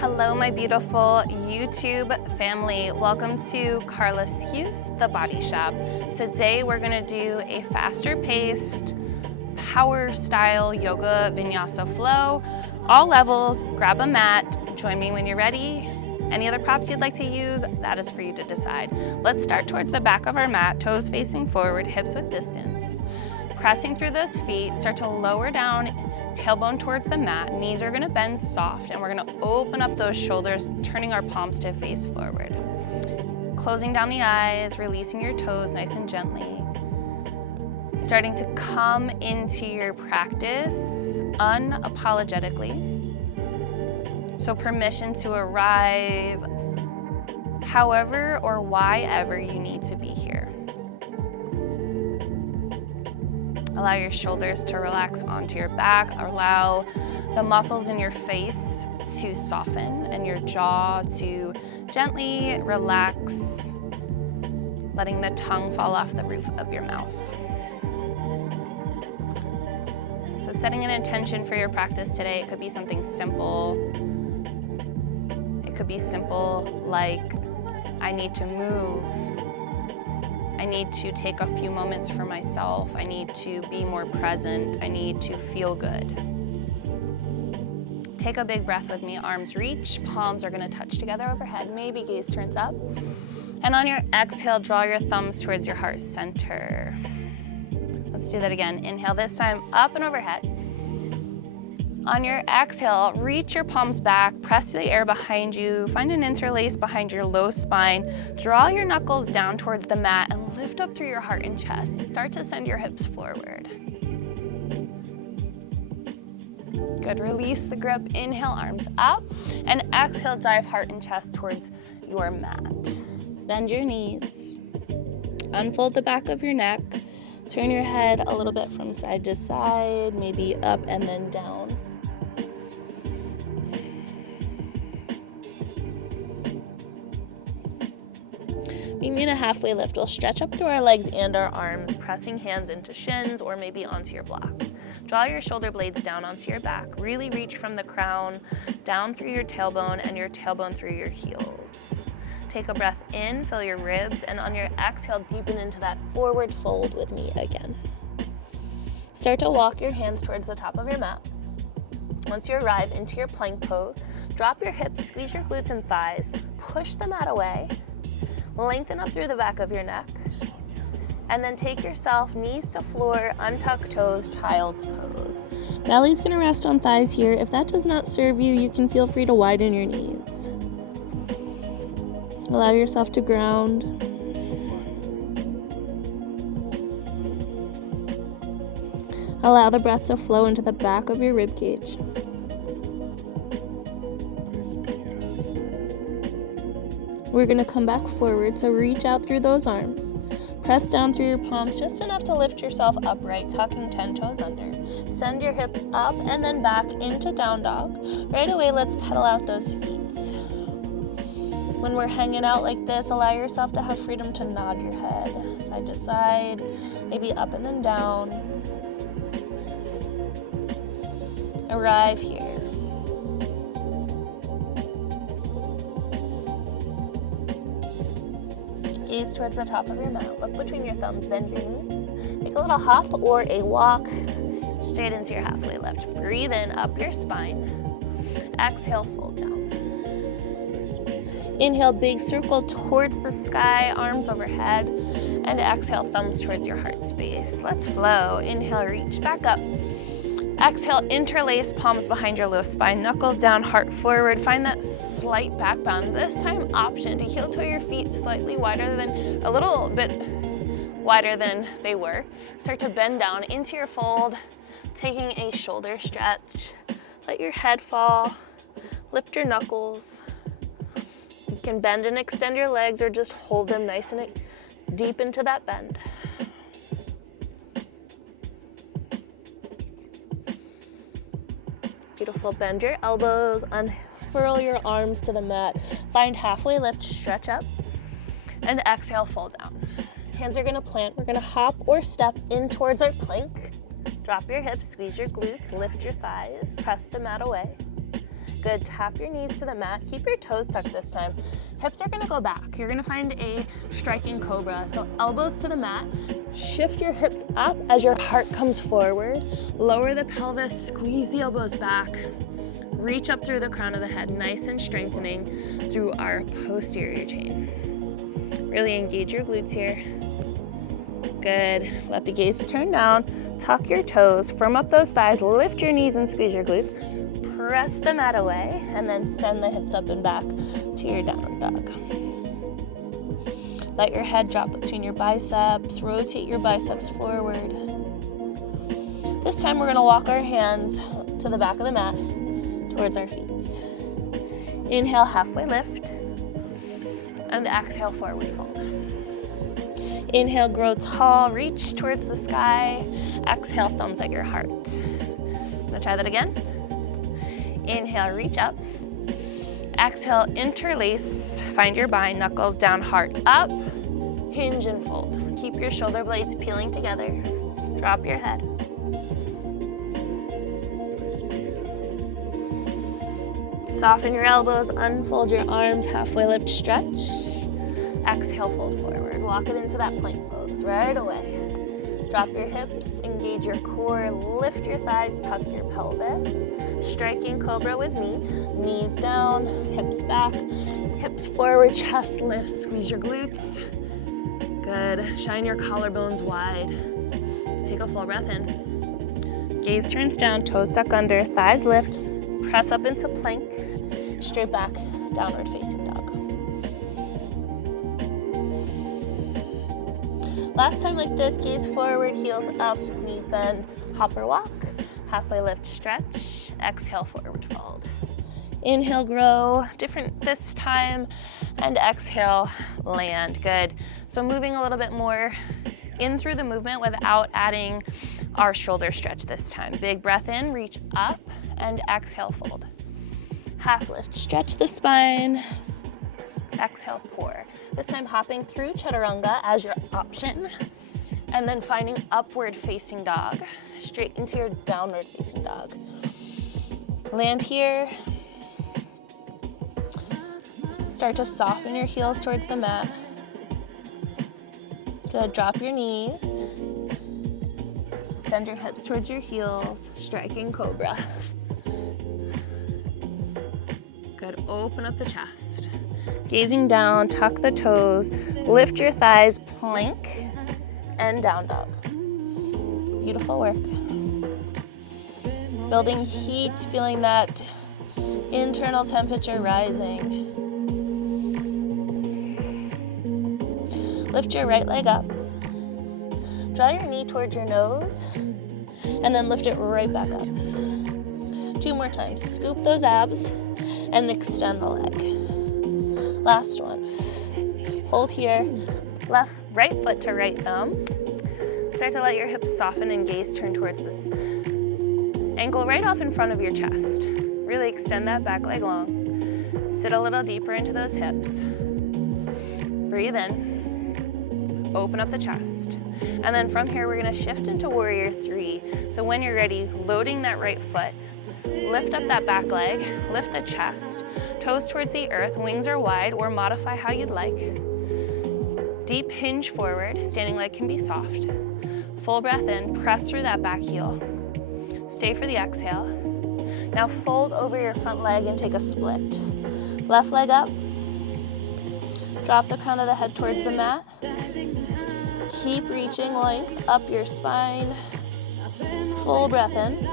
Hello, my beautiful YouTube family. Welcome to Carla Skeuse, The Body Shop. Today we're gonna do a faster paced, power style yoga vinyasa flow. All levels, grab a mat, join me when you're ready. Any other props you'd like to use, that is for you to decide. Let's start towards the back of our mat, toes facing forward, hips with distance. Pressing through those feet, start to lower down, tailbone towards the mat. Knees are gonna bend soft, and we're gonna open up those shoulders, turning our palms to face forward. Closing down the eyes, releasing your toes nice and gently. Starting to come into your practice unapologetically. So permission to arrive however or why ever you need to be here. Allow your shoulders to relax onto your back. Allow the muscles in your face to soften and your jaw to gently relax, letting the tongue fall off the roof of your mouth. So setting an intention for your practice today, it could be something simple. It could be simple like, I need to move. I need to take a few moments for myself. I need to be more present. I need to feel good. Take a big breath with me. Arms reach, palms are gonna touch together overhead. Maybe gaze turns up. And on your exhale, draw your thumbs towards your heart center. Let's do that again. Inhale, this time up and overhead. On your exhale, reach your palms back, press the air behind you, find an interlace behind your low spine, draw your knuckles down towards the mat and lift up through your heart and chest. Start to send your hips forward. Good, release the grip, inhale, arms up, and exhale, dive heart and chest towards your mat. Bend your knees, unfold the back of your neck, turn your head a little bit from side to side, maybe up and then down. We need a halfway lift. We'll stretch up through our legs and our arms, pressing hands into shins or maybe onto your blocks. Draw your shoulder blades down onto your back. Really reach from the crown down through your tailbone and your tailbone through your heels. Take a breath in, fill your ribs, and on your exhale, deepen into that forward fold with me again. Start to walk your hands towards the top of your mat. Once you arrive into your plank pose, drop your hips, squeeze your glutes and thighs, push the mat away, lengthen up through the back of your neck, and then take yourself knees to floor, untuck toes, child's pose. Belly's gonna rest on thighs here. If that does not serve you, you can feel free to widen your knees. Allow yourself to ground. Allow the breath to flow into the back of your rib cage. We're gonna come back forward, so reach out through those arms. Press down through your palms just enough to lift yourself upright, tucking 10 toes under. Send your hips up and then back into down dog. Right away, let's pedal out those feet. When we're hanging out like this, allow yourself to have freedom to nod your head side to side, maybe up and then down. Arrive here. Gaze towards the top of your mat. Look between your thumbs, bend your knees. Take a little hop or a walk straight into your halfway lift. Breathe in, up your spine. Exhale, fold down. Inhale, big circle towards the sky, arms overhead. And exhale, thumbs towards your heart space. Let's flow. Inhale, reach back up. Exhale, interlace palms behind your low spine, knuckles down, heart forward. Find that slight back bend. This time, option to heel toe your feet slightly wider than, a little bit wider than they were. Start to bend down into your fold, taking a shoulder stretch. Let your head fall, lift your knuckles. You can bend and extend your legs or just hold them nice and deep into that bend. Beautiful, bend your elbows, unfurl your arms to the mat. Find halfway lift, stretch up, and exhale, fold down. Hands are gonna plant. We're gonna hop or step in towards our plank. Drop your hips, squeeze your glutes, lift your thighs, press the mat away. Good, tap your knees to the mat. Keep your toes tucked this time. Hips are gonna go back. You're gonna find a striking cobra. So elbows to the mat. Shift your hips up as your heart comes forward. Lower the pelvis, squeeze the elbows back. Reach up through the crown of the head, nice and strengthening through our posterior chain. Really engage your glutes here. Good, let the gaze turn down. Tuck your toes, firm up those thighs, lift your knees and squeeze your glutes. Press the mat away, and then send the hips up and back to your downward dog. Let your head drop between your biceps, rotate your biceps forward. This time we're gonna walk our hands to the back of the mat, towards our feet. Inhale, halfway lift, and exhale, forward fold. Inhale, grow tall, reach towards the sky. Exhale, thumbs at your heart. Gonna try that again. Inhale, reach up. Exhale, interlace, find your bind, knuckles down, heart up, hinge and fold. Keep your shoulder blades peeling together. Drop your head. Soften your elbows, unfold your arms, halfway lift, stretch. Exhale, fold forward. Walk it into that plank pose right away. Drop your hips, engage your core, lift your thighs, tuck your pelvis. Striking cobra with me. Knees down, hips back, hips forward, chest lifts, squeeze your glutes. Good, shine your collarbones wide. Take a full breath in. Gaze turns down, toes tuck under, thighs lift, press up into plank, straight back, downward facing dog. Last time like this, gaze forward, heels up, knees bend, hop or walk. Halfway lift, stretch. Exhale, forward fold. Inhale, grow, different this time. And exhale, land, good. So moving a little bit more in through the movement without adding our shoulder stretch this time. Big breath in, reach up, and exhale, fold. Half lift, stretch the spine. Exhale, pour. This time hopping through chaturanga as your option, and then finding upward facing dog, straight into your downward facing dog. Land here. Start to soften your heels towards the mat. Good, drop your knees. Send your hips towards your heels, striking cobra. Good, open up the chest. Gazing down, tuck the toes, lift your thighs, plank, and down dog. Beautiful work. Building heat, feeling that internal temperature rising. Lift your right leg up. Draw your knee towards your nose, and then lift it right back up. 2 more times. Scoop those abs, and extend the leg. Last one. Hold here, right foot to right thumb. Start to let your hips soften and gaze turn towards this ankle right off in front of your chest. Really extend that back leg long. Sit a little deeper into those hips. Breathe in, open up the chest. And then from here, we're gonna shift into warrior 3. So when you're ready, loading that right foot, lift up that back leg, lift the chest, toes towards the earth, wings are wide, or modify how you'd like. Deep hinge forward, standing leg can be soft. Full breath in, press through that back heel. Stay for the exhale. Now fold over your front leg and take a split. Left leg up. Drop the crown of the head towards the mat. Keep reaching length up your spine. Full breath in.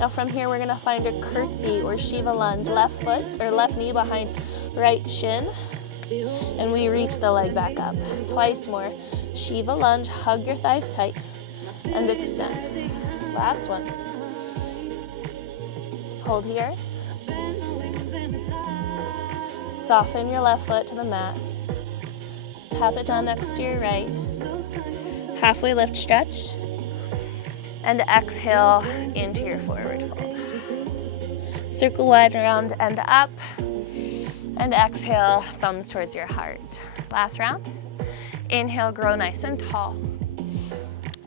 Now from here, we're gonna find a curtsy or Shiva lunge. Left foot or left knee behind right shin. And we reach the leg back up. Twice more. Shiva lunge, hug your thighs tight and extend. Last one. Hold here. Soften your left foot to the mat. Tap it down next to your right. Halfway lift, stretch. And exhale into your forward fold. Circle wide around and up. And exhale, thumbs towards your heart. Last round. Inhale, grow nice and tall.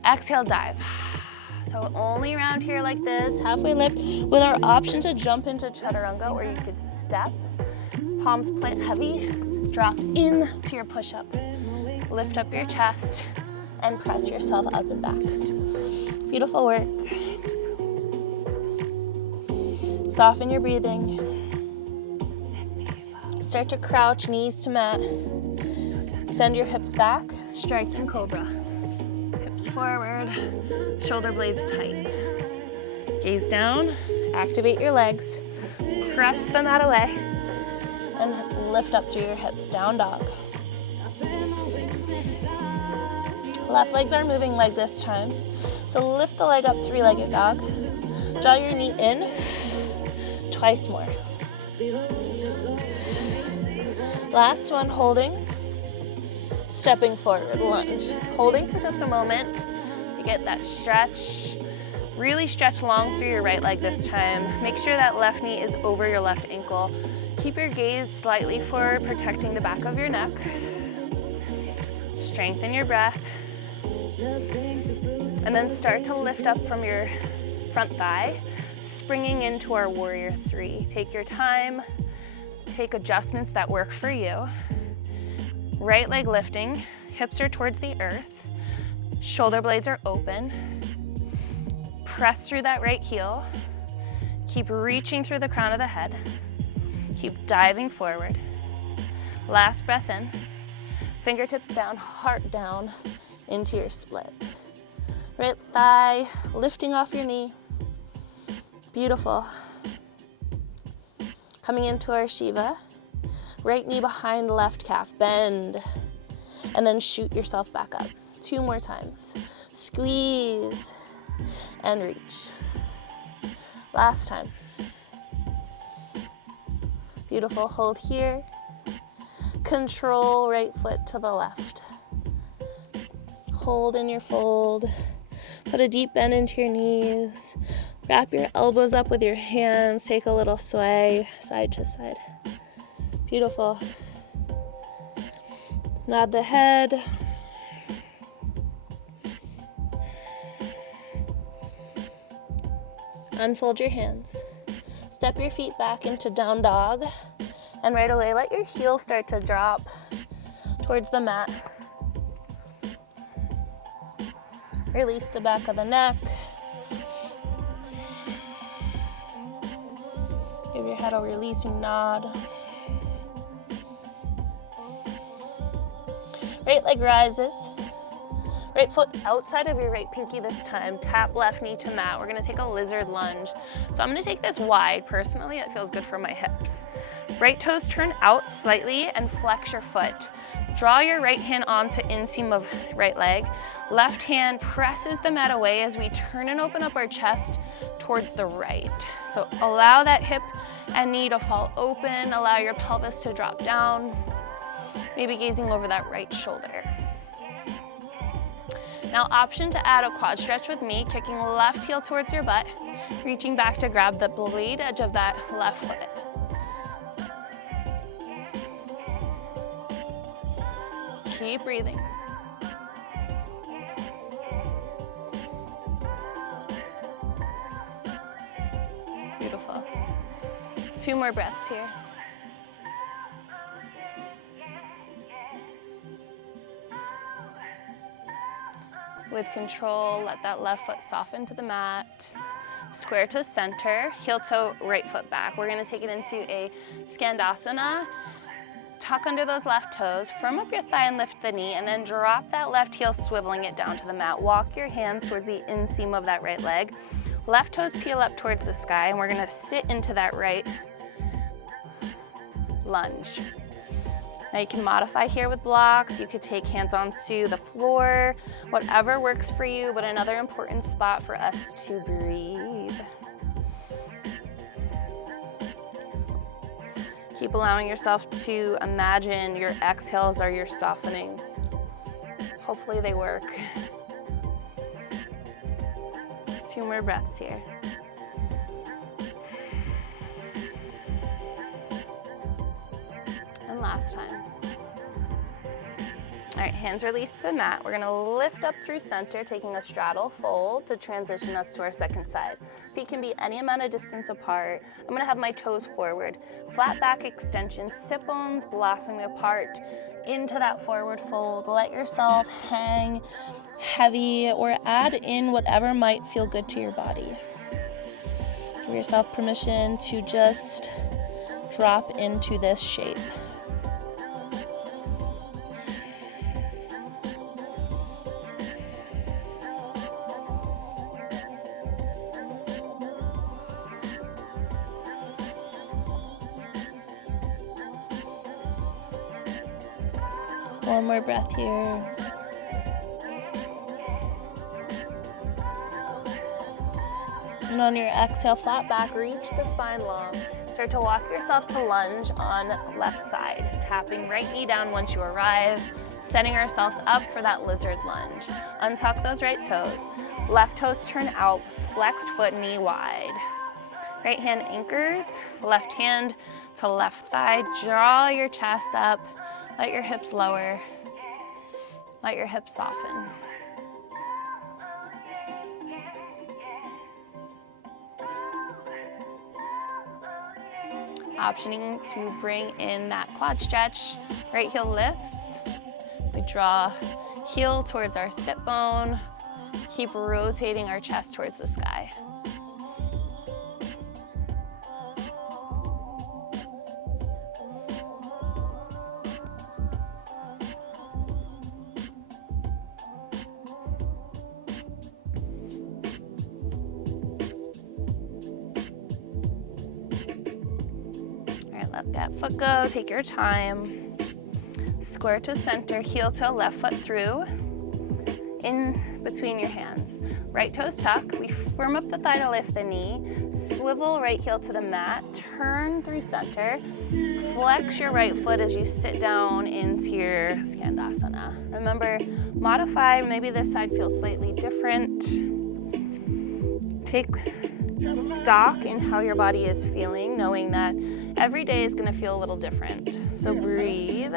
Exhale, dive. So only around here like this, halfway lift, with our option to jump into chaturanga, or you could step, palms plant heavy, drop in to your push-up. Lift up your chest and press yourself up and back. Beautiful work. Soften your breathing. Start to crouch, knees to mat. Send your hips back, striking cobra. Hips forward, shoulder blades tight. Gaze down, activate your legs, press the mat away, and lift up through your hips, down dog. Left leg's our moving leg this time. So lift the leg up, three-legged dog. Draw your knee in, twice more. Last one, holding, stepping forward, lunge. Holding for just a moment to get that stretch. Really stretch long through your right leg this time. Make sure that left knee is over your left ankle. Keep your gaze slightly forward, protecting the back of your neck. Strengthen your breath. And then start to lift up from your front thigh, springing into our warrior three. Take your time, take adjustments that work for you. Right leg lifting, hips are towards the earth, shoulder blades are open. Press through that right heel. Keep reaching through the crown of the head. Keep diving forward. Last breath in. Fingertips down, heart down into your split. Right thigh lifting off your knee. Beautiful. Coming into our Shiva. Right knee behind left calf, bend. And then shoot yourself back up. 2 more times. Squeeze and reach. Last time. Beautiful, hold here. Control right foot to the left. Hold in your fold. Put a deep bend into your knees. Wrap your elbows up with your hands. Take a little sway, side to side. Beautiful. Nod the head. Unfold your hands. Step your feet back into down dog. And right away, let your heels start to drop towards the mat. Release the back of the neck. Give your head a releasing nod. Right leg rises. Right foot outside of your right pinky this time. Tap left knee to mat. We're gonna take a lizard lunge. So I'm gonna take this wide. Personally, it feels good for my hips. Right toes turn out slightly and flex your foot. Draw your right hand onto inseam of right leg. Left hand presses the mat away as we turn and open up our chest towards the right. So allow that hip and knee to fall open. Allow your pelvis to drop down. Maybe gazing over that right shoulder. Now, option to add a quad stretch with me, kicking left heel towards your butt, reaching back to grab the blade edge of that left foot. Keep breathing. Beautiful. 2 more breaths here. With control, let that left foot soften to the mat. Square to center, heel toe, right foot back. We're gonna take it into a Skandasana. Tuck under those left toes, firm up your thigh and lift the knee, and then drop that left heel, swiveling it down to the mat. Walk your hands towards the inseam of that right leg. Left toes peel up towards the sky, and we're gonna sit into that right lunge. Now you can modify here with blocks. You could take hands onto the floor, whatever works for you, but another important spot for us to breathe. Keep allowing yourself to imagine your exhales are your softening. Hopefully they work. 2 more breaths here. And last time. All right, hands released to the mat. We're gonna lift up through center, taking a straddle fold to transition us to our second side. Feet can be any amount of distance apart. I'm gonna have my toes forward. Flat back extension, sit bones blossoming apart into that forward fold. Let yourself hang heavy or add in whatever might feel good to your body. Give yourself permission to just drop into this shape. One more breath here. And on your exhale, flat back, reach the spine long. Start to walk yourself to lunge on left side. Tapping right knee down once you arrive, setting ourselves up for that lizard lunge. Untuck those right toes. Left toes turn out, flexed foot knee wide. Right hand anchors, left hand to left thigh. Draw your chest up. Let your hips lower. Let your hips soften. Optioning to bring in that quad stretch. Right heel lifts. We draw heel towards our sit bone. Keep rotating our chest towards the sky. Let that foot go, take your time. Square to center, heel toe, left foot through, in between your hands. Right toes tuck, we firm up the thigh to lift the knee, swivel right heel to the mat, turn through center, flex your right foot as you sit down into your Skandasana. Remember, modify, maybe this side feels slightly different. Take stock in how your body is feeling, knowing that every day is gonna feel a little different. So breathe.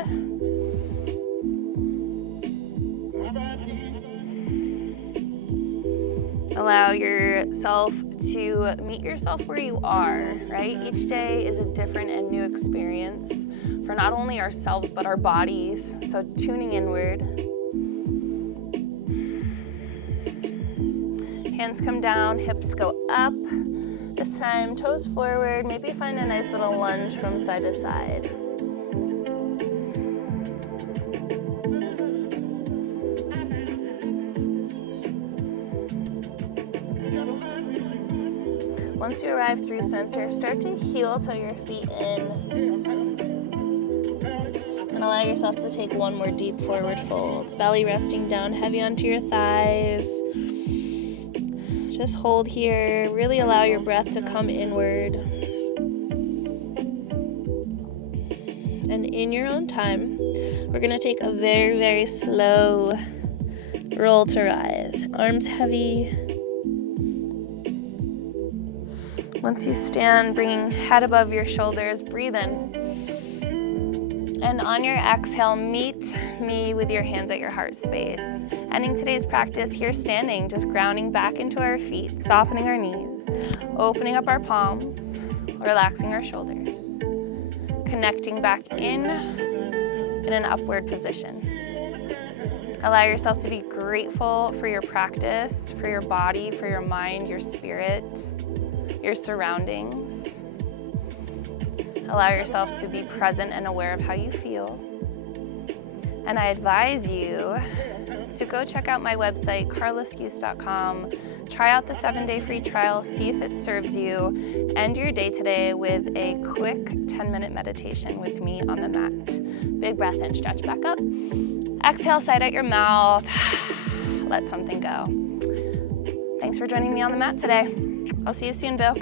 Allow yourself to meet yourself where you are, right? Each day is a different and new experience for not only ourselves, but our bodies. So tuning inward. Hands come down, hips go up. This time, toes forward. Maybe find a nice little lunge from side to side. Once you arrive through center, start to heel toe your feet in. And allow yourself to take one more deep forward fold. Belly resting down heavy onto your thighs. Just hold here. Really allow your breath to come inward. And in your own time, we're gonna take a very, very slow roll to rise. Arms heavy. Once you stand, bringing head above your shoulders, breathe in. And on your exhale, meet me with your hands at your heart space. Ending today's practice here standing, just grounding back into our feet, softening our knees, opening up our palms, relaxing our shoulders, connecting back in an upward position. Allow yourself to be grateful for your practice, for your body, for your mind, your spirit, your surroundings. Allow yourself to be present and aware of how you feel. And I advise you to go check out my website, carlaskeuse.com. Try out the 7-day free trial, see if it serves you. End your day today with a quick 10-minute meditation with me on the mat. Big breath in, stretch back up. Exhale, sigh out your mouth. Let something go. Thanks for joining me on the mat today. I'll see you soon, Bill.